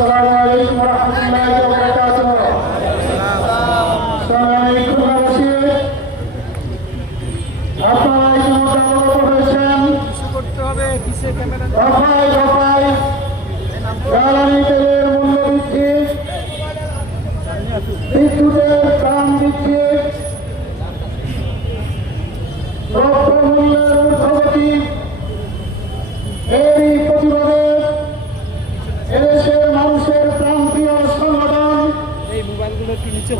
আসসালামু আলাইকুম ওয়া রাহমাতুল্লাহি ওয়া বারাকাতুহু। আসসালামু আলাইকুম বাবাজি। আপনারা ইতিমধ্যে অবগত হয়েছেন দফায় দফায় জ্বালানি তেলের মূল্য বৃদ্ধি, বিদ্যুতের দাম বৃদ্ধি, দ্রব্যমূল্যের ঊর্ধ্বগতি, এই প্রতিবাদে এদেশের মানুষের প্রান্তীয় সংগঠন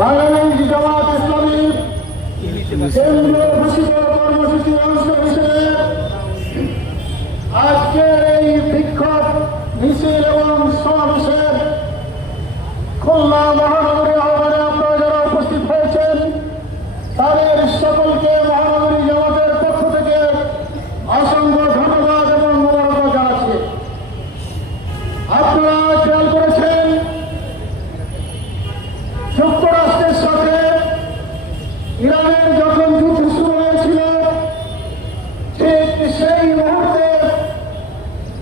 বাংলাদেশ জামাত ইসলামী কেন্দ্রীয় ঘোষিত কর্মসূচির অংশ হিসেবে আজকের এই বিক্ষোভ মিছিল এবং সমাবেশের খুলনা মহানগরী আহ্বানে আপনারা যারা উপস্থিত হয়েছেন তাদের সকলকে মহানগরী জামাতের পক্ষ থেকে অসংখ্য ধন্যবাদ এবং মোবারকবাদ জানাচ্ছি। আপনারা খেয়াল করেছেন যুক্তরাষ্ট্রের সাথে ইরানের যখন যুদ্ধ শুরু হয়েছিল ঠিক সেই মুহূর্তে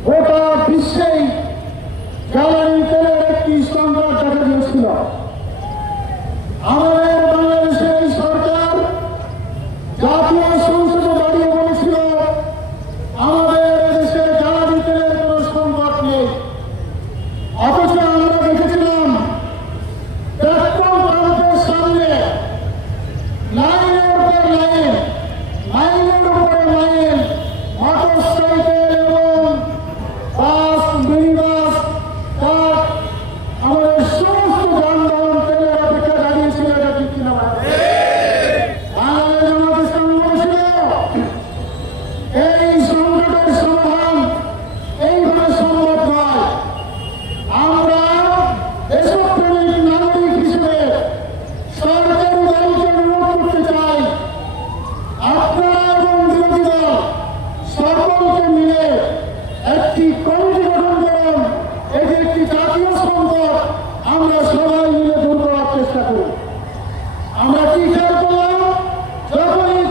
গোটা বিশ্বেই জ্বালানি তেলের একটি সংকট দেখা দিয়েছিল। আমাদের বাংলাদেশের এই সরকার জাতীয় সংসদে দাঁড়িয়ে বলেছিল আমাদের দেশে জ্বালানি তেলের কোনো সংকট নেই, অথচ আমরা দেখেছিলাম পেট্রোল পাম্পের সামনে লাইনের উপর লাইন, লাইনের উপরে লাইন, মোটর সাইকেল এবং বাস, মিনিবাস, ট্রাক, আমাদের সমস্ত যানবাহন তেলের অপেক্ষা দাঁড়িয়েছিল। এটা ঠিক কিনা বাংলাদেশ জামাত ইসলামী বলেছিল এই সংকটের সমাধান এইভাবে সম্ভব নয়। আমরা দেশপ্রেমিক নাগরিক হিসেবে সরকারি দলকে অনুরোধ করতে চাই, আপনারা এবং বিরোধী দল সকলকে মিলে একটি কমিটি গঠন করুন। এটি একটি জাতীয় সংকট, আমরা সবাই মিলে দূর করার চেষ্টা করুন। আমরা কি খেয়াল করলাম যখন এই